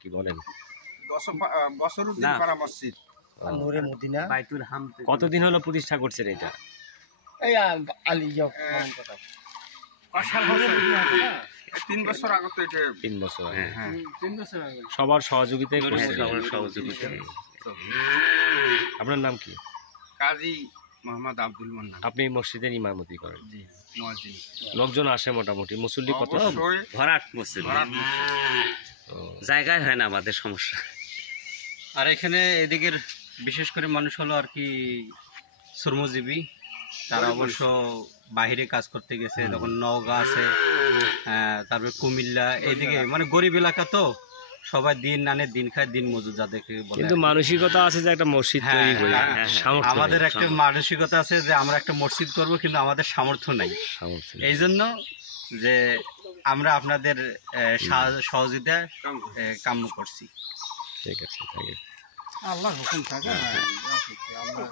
কি বলেন? বসরউদ্দিন পাড়া মসজিদ, নূরে মদিনা। কতদিন হলো প্রতিষ্ঠা করছেন এটা? এই আলী জব 3 বছর আগে তো এটা। 3 বছর আগে। হ্যাঁ, 3 বছর আগে। সবার সহযোগিতায় করছেন। সবার সহযোগিতা। আপনার নাম কি? কাজী মোহাম্মদ আব্দুল মান্নান। আপনি মসজিদের ইমামতি করেন? জি, মুয়াজ্জিন। লোকজন আসে মোটামুটি? মুসল্লি কত? অবশ্যই ভরাট মসজিদ, ভরাট মসজিদ। ও, জায়গায় হয় না আমাদের সমস্যা। আর এখানে এদিকের বিশেষ করে মানুষ হলো আর কি শ্রমজীবী, তারা অবশ্য বাহিরে কাজ করতে গেছে, তখন নওগাঁ আছে, তারপরে কুমিল্লা, এইদিকে মানে গরিব এলাকা তো, সবাই দিন আনে দিন খায়, দিন মজুর যাদেরকে বলে। কিন্তু মানসিকতা আছে যে একটা মসজিদ তৈরি করি, সামর্থ্য আমাদের নেই। একটা মানসিকতা আছে যে আমরা একটা মসজিদ করব, কিন্তু আমাদের সামর্থ্য নাই। সামর্থ্য নেই। এই জন্য যে আমরা আপনাদের সহযোগিতা কাম্য করছি। ঠিক আছে, থ্যাংক ইউ। আল্লাহর হুকুম থাকে। আমরা